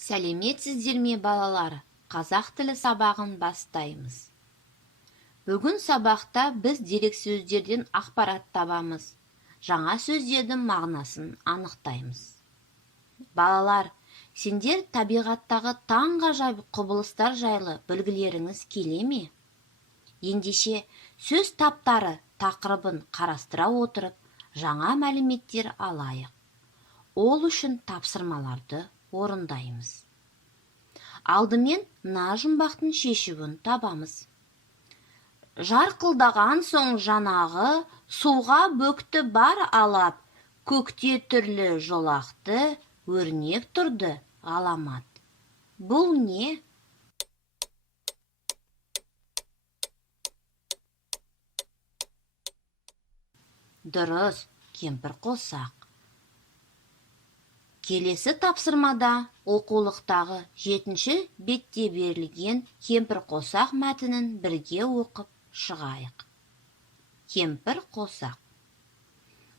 Сәлеметсіздер ме балалар? Қазақ тілі сабағын бастаймыз. Бүгін сабақта біз дерексөздерден ақпарат табамыз. Жаңа сөздердің мағынасын анықтаймыз. Балалар, сендер табиғаттағы таңғажайып құбылыстар жайлы білгілеріңіз келе ме? Ендеше сөз таптары тақырыбын қарастыра отырып, жаңа мәліметтер алайық. Ол үшін тапсырмаларды орындаймыз. Алдымен мына жұмбақтың шешуін табамыз. Жарқылдаған соң жанағы, суға бөкті бар алап, көкте түрлі жолақты, өрнек тұрды ғаламат. Бұл не? Дұрыс, кемпір қосақ. Келесі тапсырмада оқулықтағы 7-ші бетте берілген кемпір қосақ мәтінін бірге оқып шығайық. Кемпір қосақ.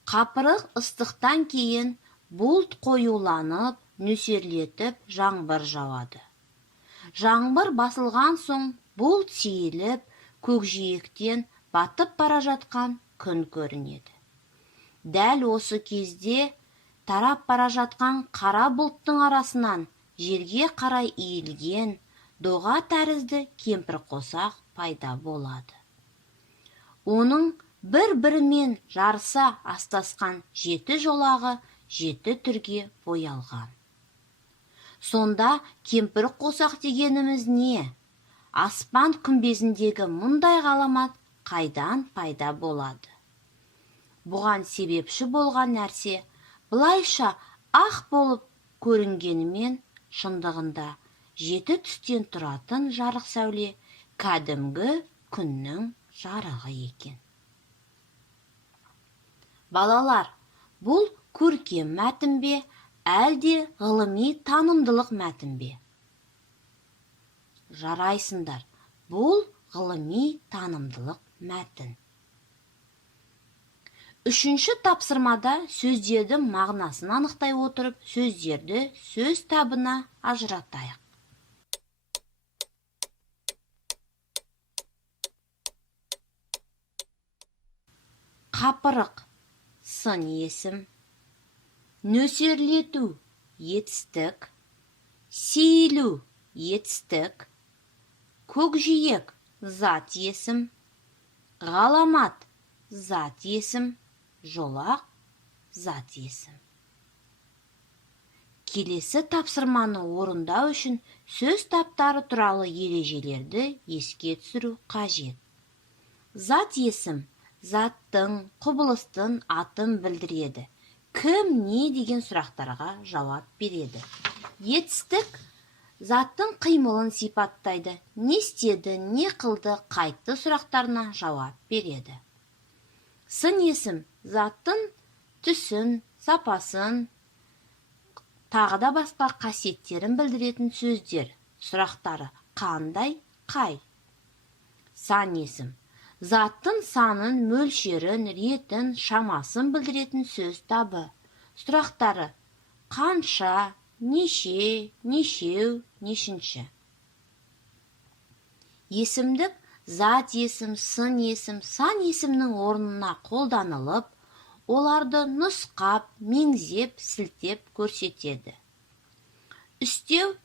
Қапырық ыстықтан кейін бұлт қоюланып, нөсерлетіп жаңбыр жауады. Жаңбыр басылған соң бұлт сейіліп, көкжиектен батып бара жатқан күн көрінеді. Дәл осы кезде тарап бара жатқан қара бұлттың арасынан жерге қарай иілген доға тәрізді кемпір қосақ пайда болады. Оның бір-бірімен жарыса астасқан 7 жолағы 7 түрге боялған. Сонда кемпір қосақ дегеніміз не? Аспан күмбезіндегі мұндай ғаламат қайдан пайда болады? Бұған себепші болған нәрсе былайша ақ болып көрінгенімен, шындығында 7 түстен тұратын жарық сәуле кәдімгі күннің жарығы екен. Балалар, бұл көркем мәтін бе, әлде ғылыми танымдылық мәтін бе? Жарайсыңдар, бұл ғылыми танымдылық мәтін. 3-ші тапсырмада сөздердің мағынасын анықтай отырып, сөздерді сөз табына ажыратайық. Қапырық, сын есім. Нөсерлету, етістік. Сейілу, етістік. Көкжиек, зат есім. Ғаламат, зат есім. Жолақ, зат есім. Келесі тапсырманы орындау үшін сөз таптары туралы ережелерді еске түсіру қажет. Зат есім заттың, құбылыстың атын білдіреді. Кім, не деген сұрақтарға жауап береді. Етістік заттың қимылын сипаттайды. Не істеді, не қылды, қайтты сұрақтарына жауап береді. Сын есім заттың түсін, сапасын, тағы да басқа қасиеттерін білдіретін сөздер. Сұрақтары қандай, қай? Сан есім заттың санын, мөлшерін, ретін, шамасын білдіретін сөз табы. Сұрақтары қанша, неше, нешеу, нешінші. Есімдік зат есім, сын есім, сан есімнің орнына қолданылып, оларды нұсқап, меңзеп, сілтеп көрсетеді. Үстеу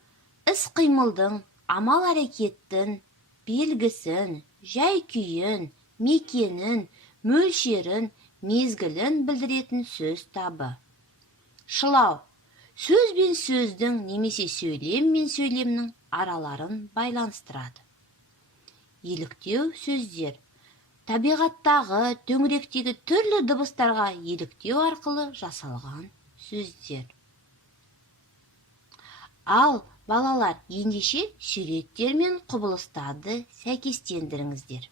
іс-қимылдың, амал-әрекеттің белгісін, жай-күйін, мекенін, мөлшерін, мезгілін білдіретін сөз табы. Шылау сөз бен сөздің немесе сөйлем мен сөйлемнің араларын байланыстырады. Еліктеу сөздер табиғаттағы, төңіректегі түрлі дыбыстарға еліктеу арқылы жасалған сөздер. Ал балалар, ендеше суреттер мен құбылыстарды сәйкестендіріңіздер.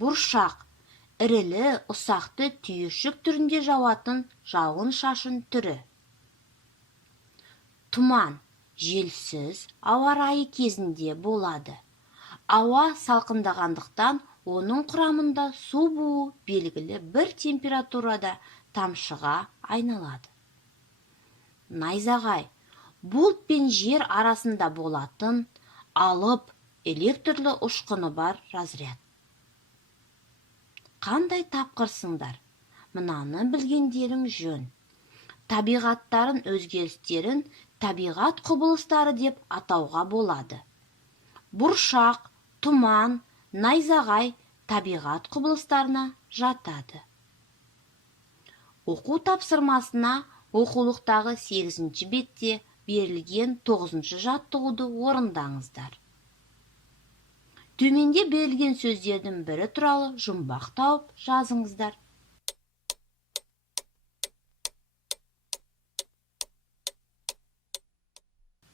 Бұршақ ірілі, ұсақты түйіршік түрінде жауатын жауын-шашын түрі. Тұман желсіз ауа райы кезінде болады. Ауа салқындағандықтан оның құрамында су буы белгілі бір температурада тамшыға айналады. Найзағай бұлт пен жер арасында болатын алып электрлі ұшқыны бар разряд. Қандай тапқырсыңдар? Мынаны білгендерің жөн. Табиғаттарын өзгерістерін табиғат құбылыстары деп атауға болады. Бұршақ, тұман, найзағай табиғат құбылыстарына жатады. Оқу тапсырмасына оқулықтағы 8-ші бетте берілген 9-ші жаттығуды орындаңыздар. Төменде берілген сөздердің бірі туралы жұмбақ тауып жазыңыздар.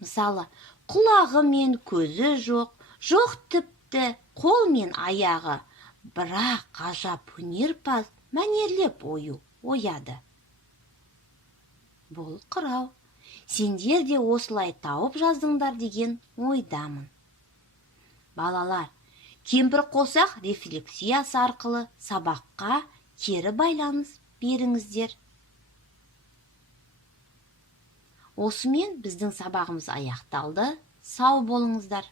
Мысалы, құлағы мен көзі жоқ, жоқ тіпті қол мен аяғы, бірақ ғажап өнерпаз мәнерлеп ояды. Бұл қырау. Сендер де осылай тауып жаздыңдар деген ойдамын. Балалар, кемпірқосақ рефлексиясы арқылы сабаққа кері байланыс беріңіздер. Осымен біздің сабағымыз аяқталды. Сау болыңыздар.